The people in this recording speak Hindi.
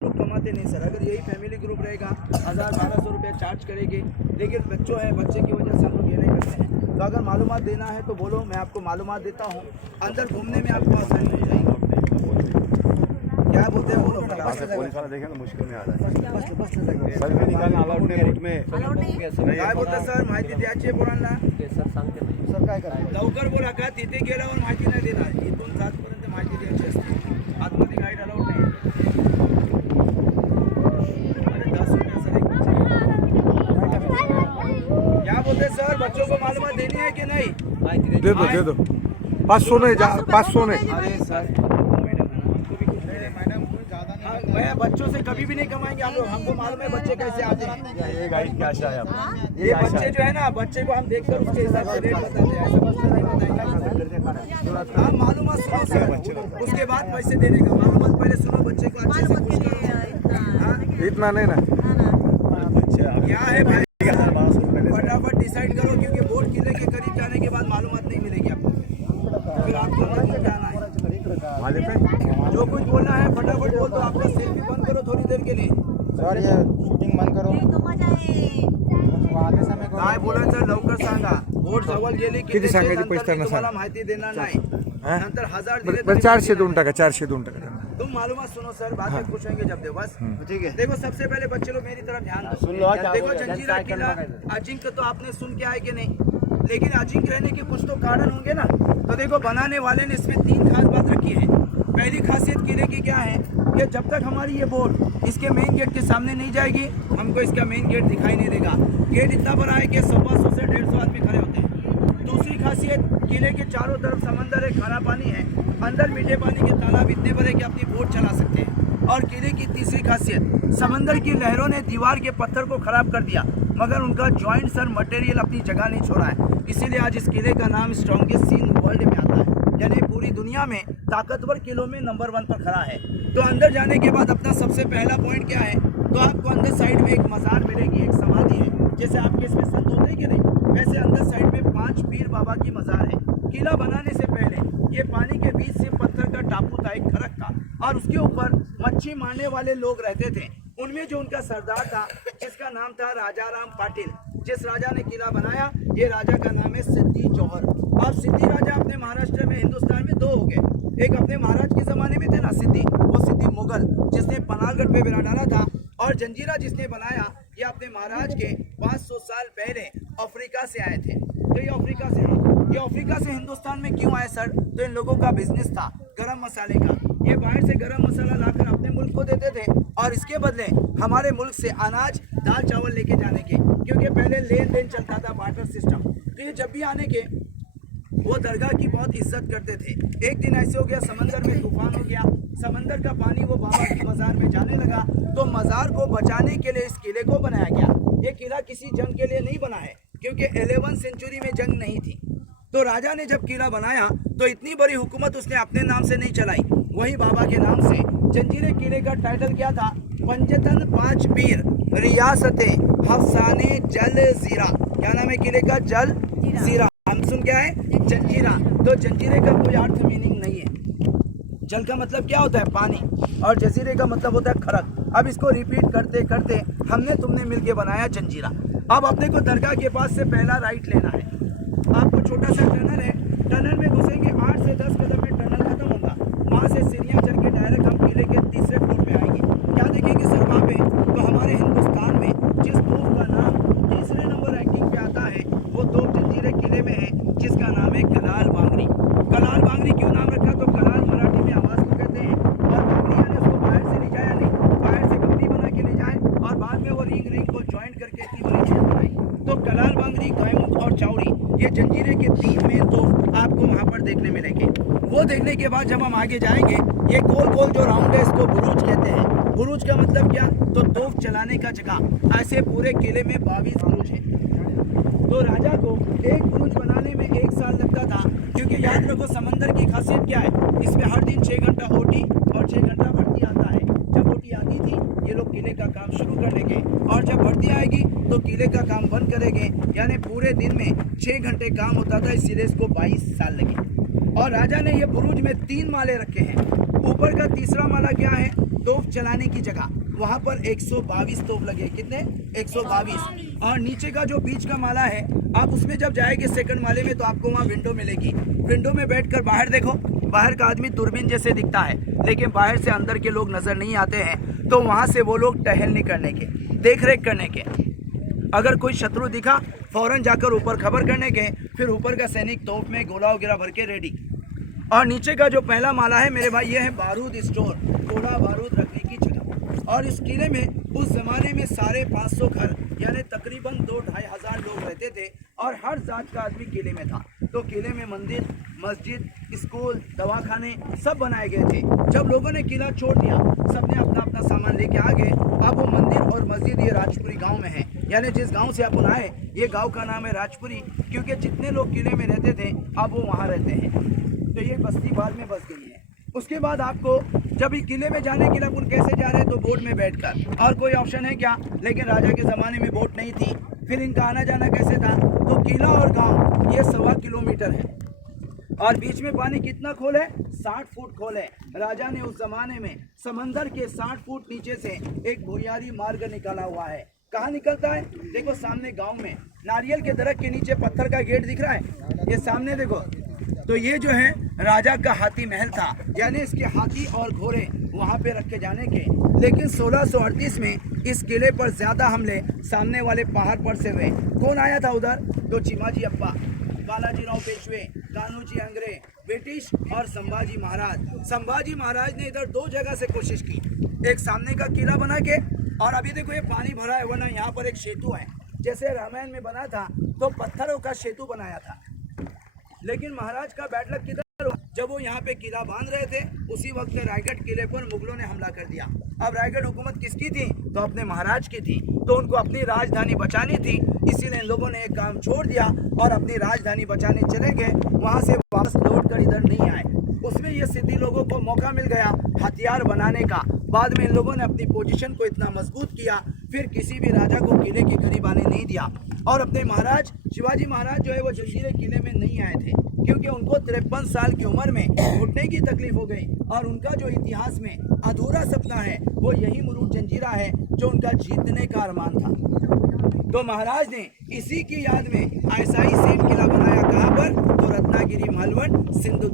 लोग कमाते नहीं सर। अगर यही फैमिली ग्रुप रहेगा 1000-1200 रुपये चार्ज करेंगे, लेकिन बच्चों हैं, बच्चे की वजह से हम लोग ये नहीं करते हैं। तो अगर मालूमात देना है तो बोलो, मैं आपको मालूमात देता हूँ। अंदर घूमने में आपको आसानी हो जाएगी। क्या बोलते हैं बोलो। पुलिस वाला देखें तो मुश्किल में आ रहा है। सेल्फी निकालना अलाउड नाही रूट में. काय बोलता सर, माहिती द्यायची पोरांना. सर काय करायचं? लवकर बोला, का तिथे गेल्यावर माहिती नाही देणार. इथून जातपर्यंत माहिती द्यायची असते. आतमध्ये गाईड अलाउड नाही. अरे 10 रुपये सर एक बच्चे. क्या बोलते सर, बच्चों को मालूमात देनी है कि नहीं? दे दो 500 नहीं, 500 नहीं. अरे सर मैं बच्चों से कभी भी नहीं कमाएंगे हम लोग। हमको मालूम है बच्चे कैसे आते हैं। ये गाइड की आशा है आपको. ये बच्चे जो है ना, बच्चे को हम देखकर उसके हिसाब से रेट बताते हैं। ऐसा बच्चा नहीं बताएंगे। आप मालूमात सुनो सर, उसके बाद पैसे देने का। मालूमात पहले सुनो, बच्चे को अच्छे से खुश करो। इतना नहीं ना. क्या है भाई, फटाफट डिसाइड करो, क्योंकि बोर्ड किले के करीब जाने के बाद मालूमात नहीं मिलेगी आपको। फिर आपको अंदर जाना है। जो कुछ बोलना है फटाफट बोल दो। आपका सेल्फी बंद करो थोड़ी देर के लिए. सर ये शूटिंग बंद करो. वाहते समय काय बोलायचं लवकर सांगा. बोर्ड जवळ गेली की किती सांगायचे नंतर पैसे त्यांना तुम्हाला सांग. माहिती देणार नाही. नंतर 1000 दिले बरं 400 देऊन टाका, 400 देऊन टाका. तुम मालूमात सुनो सर, बाद में पूछेंगे जब दे. बस ठीक है. देखो, सबसे पहले बच्चे लोग मेरी तरफ ध्यान दो. सुन लो, क्या देखो, बोल रहे हैं? जंजीरा किला अजिंक्य तो आपने सुन के आए कि नहीं, लेकिन अजिंक्य रहने के कुछ तो कारण होंगे ना. तो देखो, बनाने वाले ने इसमें 3 खास बात रखी है. पहली खासियत किले की क्या है कि जब तक हमारी ये बोट इसके मेन गेट के सामने नहीं जाएगी, हमको इसका मेन गेट दिखाई नहीं देगा. गेट इतना बड़ा है कि 100 से 150 आदमी खड़े होते हैं. दूसरी खासियत, किले के चारों तरफ समंदर है, खारा पानी है. अंदर मीठे पानी के तालाब इतने बड़े कि अपनी बोट चला सकते हैं. और किले की तीसरी खासियत, समंदर की लहरों ने दीवार के पत्थर को खराब कर दिया, मगर उनका जॉइंट सर मटेरियल अपनी जगह नहीं छोड़ा है. इसीलिए आज इस किले का नाम स्ट्रॉन्गेस्ट सी इन वर्ल्ड में आता है, यानी पूरी दुनिया में ताकतवर किलों में नंबर 1 पर खड़ा है. तो अंदर जाने के बाद अपना सबसे पहला पॉइंट क्या है, तो आपको अंदर साइड में एक मजार मिलेगी, एक समाधि है. जैसे आपके इसमें संत होते हैं कि नहीं, वैसे अंदर साइड में 5 पीर बाबा की मजार है. किला बनाने से पहले ये पानी के बीच से पत्थर का टापू था, एक खरक का, और उसके ऊपर मच्छी मारने वाले लोग रहते थे. उनमें जो उनका सरदार था, जिसका नाम था राजाराम पाटिल, जिस राजा ने किला बनाया, ये राजा का नाम है सिद्दी जौहर. अब सिद्दी राजा अपने महाराष्ट्र में, हिंदुस्तान में 2 हो गए. एक अपने महाराज के जमाने में थे ना सिद्दी, वो सिद्दी मुगल जिसने पनारगढ़ पे बेड़ा डाला था, और जंजीरा जिसने बनाया, ये अपने महाराज के 500 साल पहले अफ्रीका से आए थे. तो ये अफ्रीका से है. ये अफ्रीका से हिंदुस्तान में क्यों आए सर, तो इन लोगों का बिजनेस था गरम मसाले का. ये बाहर से गरम मसाला लाकर अपने मुल्क को देते थे, और इसके बदले हमारे मुल्क से अनाज, दाल चावल लेके जाने के, क्योंकि पहले लेन देन चलता था, बार्टर सिस्टम. तो ये जब भी आने के, वो दरगाह की बहुत इज्जत करते थे. एक दिन ऐसे हो गया, समंदर में तूफान हो गया, समंदर का पानी वो बाबा की मजार में जाने लगा. तो मजार को बचाने के लिए इस किले को बनाया गया. ये किला किसी जंग के लिए नहीं बना है, क्योंकि 11वीं सेंचुरी में जंग नहीं थी. तो राजा ने जब किला बनाया तो इतनी बड़ी हुकूमत उसने अपने नाम से नहीं चलाई, वही बाबा के नाम से. जंजीरे किले का टाइटल क्या था, पंजतन 5 पीर रियासते हफसाने जल जीरा. क्या नाम है किले का, जल जीरा. हम सुन क्या है, जंजीरा. तो जंजीरे का कोई अर्थ मीनिंग नहीं है. जल का मतलब क्या होता है, पानी, और जजीरे का मतलब होता है खरक. अब इसको रिपीट करते करते हमने तुमने मिलके बनाया जंजीरा. अब अपने को दरगाह के पास से पहला राइट लेना है. आपको छोटा सा टनल है, टनल में घुसेंगे, 8 से 10 कदम में टनल खत्म होगा. वहाँ से सीढ़ियाँ चढ़ के डायरेक्ट हम किले के 3रे फ्लोर पे आएंगे. क्या देखेंगे सर वहाँ पे, तो हमारे हिंदुस्तान में जिस तोप का नाम 3रे नंबर रैंकिंग पे आता है, वो तोप जंजीरे किले में है, जिसका नाम है कलाल बांगरी. कलाल बांगरी क्यों नाम रखा, तो कलाल मराठी में आवाज़ को कहते हैं, और बांगरी यानी उसको बाहर से ले जाया नहीं, बाहर से बकरी बना के ले जाए, और बाद में वो रिंग को ज्वाइंट करके इतनी बड़ी चीज़ बनाई. तो कलाल बांगरी, गायमुख और चाउड़ी, ये जंजीरे के 3 मेन तोप आपको वहाँ पर देखने मिलेंगे. वो देखने के बाद जब हम आगे जाएंगे, ये गोल गोल जो राउंड है, इसको बुरुज कहते हैं. बुरुज का मतलब क्या, तो तोप चलाने का जगह. ऐसे पूरे किले में 22 बुरुज हैं. तो राजा को एक बुरुज बनाने में 1 साल लगता था, क्योंकि याद रखो समंदर की खासियत क्या है, इसमें हर दिन 6 घंटा ओटी और 6 घंटा भर्ती आता है. जब ओटी आती थी, ये लोग किले का काम शुरू कर देंगे, और जब भर्ती आएगी तो किले का काम बंद करेंगे. यानी पूरे दिन में 6 घंटे काम होता था, इसीलिए इसको 22 साल लगे. और राजा ने ये बुरुज में 3 माले रखे हैं. ऊपर का तीसरा माला क्या है, तोप चलाने की जगह वहां पर 122 तोप लगे। कितने? 122। और नीचे का जो बीच का माला है, आप उसमें जब जाएंगे सेकंड माले में तो आपको वहाँ विंडो मिलेगी। विंडो में बैठकर बाहर देखो, बाहर का आदमी दूरबीन जैसे दिखता है, लेकिन बाहर से अंदर के लोग नजर नहीं आते हैं। तो वहाँ से वो लोग टहलने करने के, देख रेख करने के, अगर कोई शत्रु दिखा फौरन जाकर ऊपर खबर करने के, फिर ऊपर का सैनिक तोप में गोला वगैरह भर के रेडी। और नीचे का जो पहला माला है मेरे भाई, ये है बारूद स्टोर, गोला बारूद रखने की जगह। और इस किले में उस जमाने में 550 घर यानी तकरीबन 2-2.5 हज़ार लोग रहते थे और हर जात का आदमी किले में था। तो किले में मंदिर, मस्जिद, स्कूल, दवाखाने सब बनाए गए थे। जब लोगों ने किला छोड़ दिया, सबने अपना अपना सामान लेके आ गए। अब वो मंदिर और मस्जिद ये राजपुरी गांव में है, यानी जिस गांव से अपन आए ये गांव का नाम है राजपुरी, क्योंकि जितने लोग किले में रहते थे अब वो वहाँ रहते हैं। तो ये बस्ती बाद में बस गई है। उसके बाद आपको जब ये किले में जाने के लिए अपन कैसे जा रहे हैं, तो बोट में बैठकर, और कोई ऑप्शन है क्या? लेकिन राजा के ज़माने में बोट नहीं थी, फिर इनका आना जाना कैसे था? तो किला और गांव ये 1.25 किलोमीटर है और बीच में पानी कितना खोल है? 60 फुट खोल है। राजा ने उस जमाने में समंदर के 60 फुट नीचे से एक भुयारी मार्ग निकाला हुआ है। कहाँ निकलता है? देखो सामने गांव में नारियल के दरख्त के नीचे पत्थर का गेट दिख रहा है, ये सामने देखो। तो ये जो है राजा का हाथी महल था, यानी इसके हाथी और घोड़े वहाँ पे रखे जाने के। लेकिन 1638 में इस किले पर ज्यादा हमले सामने वाले पहाड़ पर से हुए। कौन आया था उधर? तो चिमाजी अप्पा, बालाजी राव पेशवे, कान्होजी अंग्रे, ब्रिटिश और संभाजी महाराज। संभाजी महाराज ने इधर 2 जगह से कोशिश की, एक सामने का किला बना के, और अभी देखो ये पानी भरा है, वरना यहाँ पर एक सेतु है, जैसे रामायण में बना था तो पत्थरों का सेतु बनाया था। लेकिन महाराज का बैड लक किधर? जब वो यहाँ पे किला बांध रहे थे, उसी वक्त रायगढ़ किले पर मुगलों ने हमला कर दिया। अब रायगढ़ हुकूमत किसकी थी? तो अपने महाराज की थी। तो उनको अपनी राजधानी बचानी थी, इसीलिए इन लोगों ने एक काम छोड़ दिया और अपनी राजधानी बचाने चले गए। वहाँ से वापस लौट कर इधर नहीं आए। उसमें ये सिद्धि लोगों को मौका मिल गया हथियार बनाने का। बाद में इन लोगों ने अपनी पोजीशन को इतना मजबूत किया, फिर किसी भी राजा को किले के करीब आने नहीं दिया। और अपने महाराज शिवाजी महाराज जो है वो जंजीरे किले में नहीं आए थे, क्योंकि उनको 53 साल की उम्र में घुटने की तकलीफ हो गई। और उनका जो इतिहास में अधूरा सपना है वो यही मुरुड जंजीरा है, जो उनका जीतने का अरमान था। तो महाराज ने इसी की याद में ऐसा ही सेम किला बनाया। कहाँ पर? तो रत्नागिरी, मालवण, सिंधु।